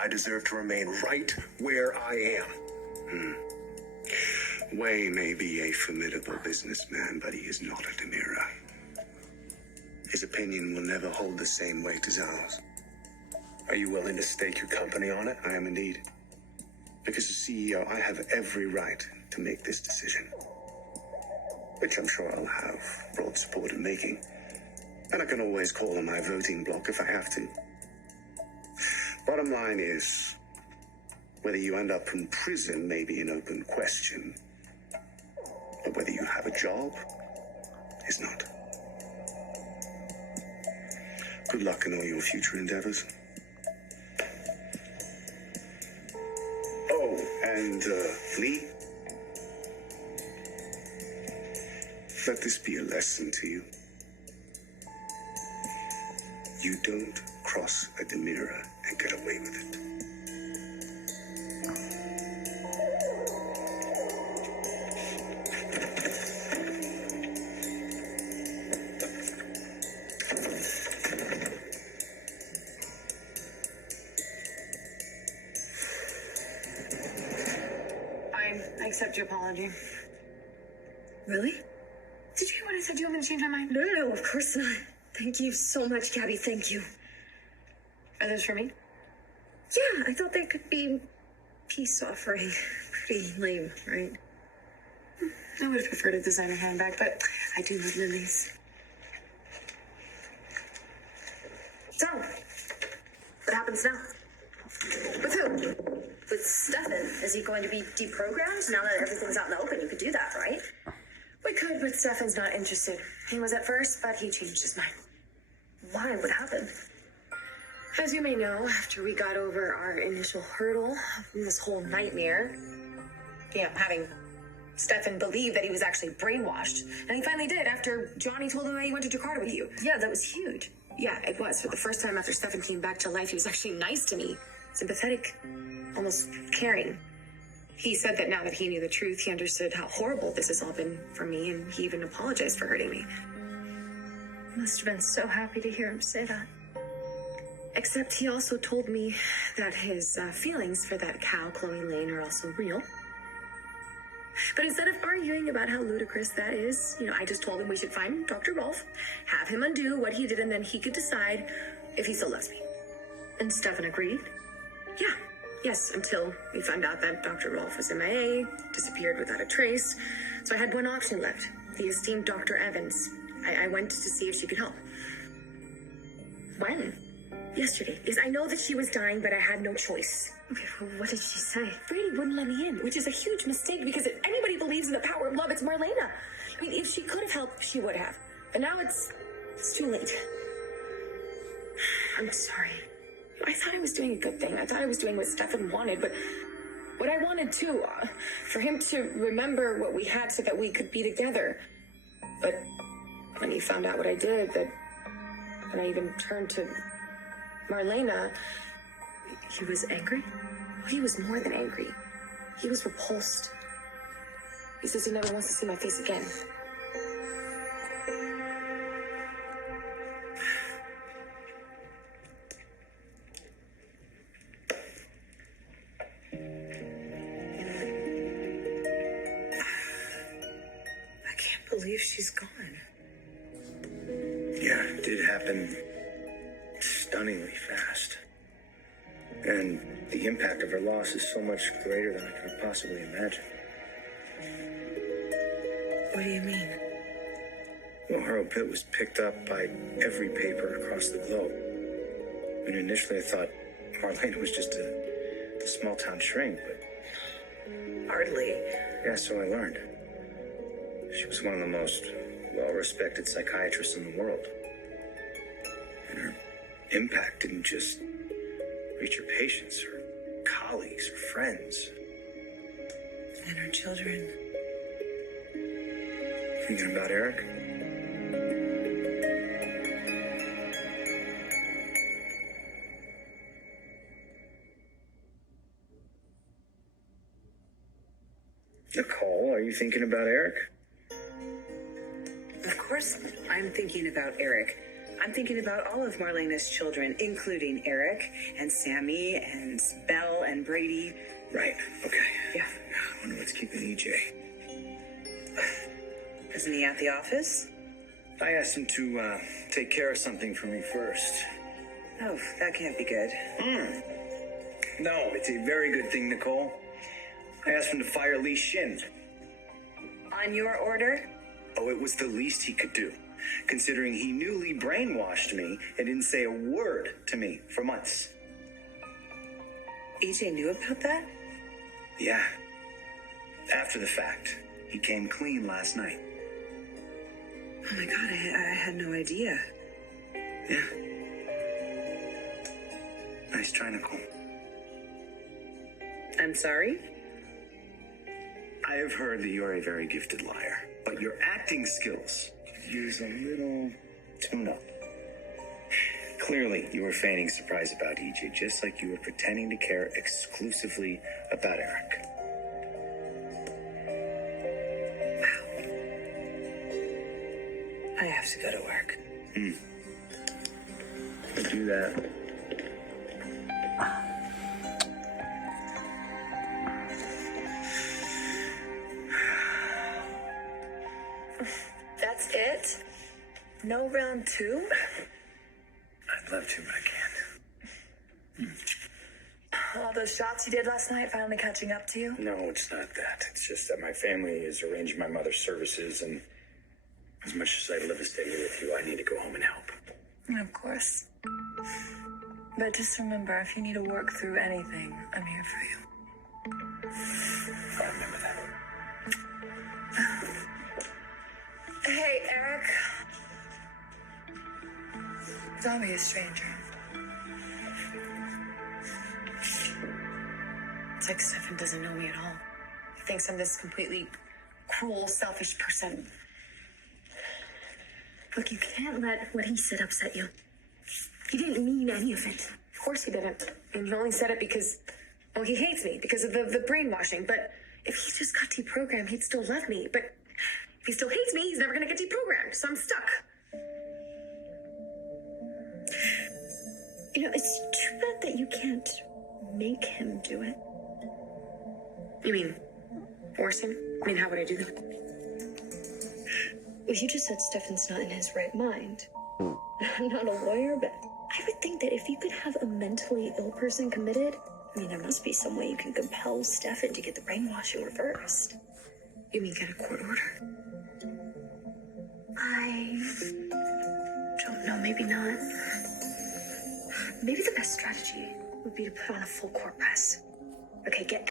I deserve to remain right where I am. Wei may be a formidable businessman, but he is not a Demira. His opinion will never hold the same weight as ours. Are you willing to stake your company on it? I am indeed. Because as CEO, I have every right to make this decision. Which I'm sure I'll have broad support in making. And I can always call on my voting bloc if I have to. Bottom line is, whether you end up in prison may be an open question. But whether you have a job is not. Good luck in all your future endeavors. Oh, and Lee, let this be a lesson to you. You don't cross a Demira and get away with it. Fine, I accept your apology. Really? Did you hear what I said? Do you want me to change my mind? No, of course not. Thank you so much, Gabby. Thank you. Are those for me? Yeah, I thought they could be peace offering. Pretty lame, right? I would have preferred a designer handbag, but I do love lilies. So, what happens now? With who? With Stefan. Is he going to be deprogrammed? Now that everything's out in the open, you could do that, right? We could, but Stefan's not interested. He was at first, but he changed his mind. Why? What happened? As you may know, after we got over our initial hurdle of this whole nightmare, having Stefan believe that he was actually brainwashed. And he finally did after Johnny told him that he went to Jakarta with you. Yeah, that was huge. Yeah, it was. For the first time after Stefan came back to life, he was actually nice to me. Sympathetic, almost caring. He said that now that he knew the truth, he understood how horrible this has all been for me, and he even apologized for hurting me. Must have been so happy to hear him say that. Except he also told me that his feelings for that cow, Chloe Lane, are also real. But instead of arguing about how ludicrous that is, I just told him we should find Dr. Rolf, have him undo what he did, and then he could decide if he still loves me. And Stefan agreed? Yeah. Yes, until we found out that Dr. Rolf was MIA, disappeared without a trace. So I had one option left, the esteemed Dr. Evans. I went to see if she could help. When? Yesterday. Yes, I know that she was dying, but I had no choice. Okay, well, what did she say? Brady wouldn't let me in, which is a huge mistake because if anybody believes in the power of love, it's Marlena. I mean, if she could have helped, she would have. But now it's too late. I'm sorry. I thought I was doing a good thing. I thought I was doing what Stefan wanted, but what I wanted too, for him to remember what we had so that we could be together. But when he found out what I did, that when I even turned to Marlena, He was angry? he was more than angry. He was repulsed. He says he never wants to see my face again. I can't believe she's gone. Yeah, it did happen stunningly fast. And the impact of her loss is so much greater than I could have possibly imagined. What do you mean? Well, Harrow Pit was picked up by every paper across the globe. And initially I thought Marlena was just a small-town shrink, but Hardly. yeah, so I learned. She was one of the most well-respected psychiatrists in the world. And her impact didn't just reach her patients, her colleagues, her friends. And her children. Thinking about Eric? Nicole, are you thinking about Eric? Of course, I'm thinking about Eric. I'm thinking about all of Marlena's children, including Eric and Sammy and Belle and Brady. Right, okay. Yeah. I wonder what's keeping EJ. Isn't he at the office? I asked him to take care of something for me first. Oh, that can't be good. No, it's a very good thing, Nicole. I asked him to fire Lee Shin. On your order? Oh, it was the least he could do, considering he newly brainwashed me and didn't say a word to me for months. EJ knew about that? Yeah. After the fact, he came clean last night. Oh my god, I had no idea. Yeah. Nice try, Nicole. I'm sorry? I have heard that you're a very gifted liar, but your acting skills could use a little tune-up. Clearly, you were feigning surprise about EJ, just like you were pretending to care exclusively about Eric. I have to go to work. Do that. That's it? No round two? I'd love to, but I can't. All those shots you did last night finally catching up to you? No, it's not that. It's just that my family is arranging my mother's services, and as much as I'd love to stay here with you, I need to go home and help. Of course. But just remember, if you need to work through anything, I'm here for you. I'll remember that. Hey, Eric. Don't be a stranger. It's like Stefan doesn't know me at all. He thinks I'm this completely cruel, selfish person. Look, you can't let what he said upset you. He didn't mean any of it. Of course he didn't. And he only said it because, well, he hates me because of the brainwashing. But if he just got deprogrammed, he'd still love me. But if he still hates me, he's never going to get deprogrammed. So I'm stuck. You know, it's too bad that you can't make him do it. You mean force him? I mean, how would I do that? Well, you just said Stefan's not in his right mind. I'm not a lawyer, but I would think that if you could have a mentally ill person committed, I mean, there must be some way you can compel Stefan to get the brainwashing reversed. You mean get a court order? I don't know, maybe not. Maybe the best strategy would be to put on a full court press. Okay, get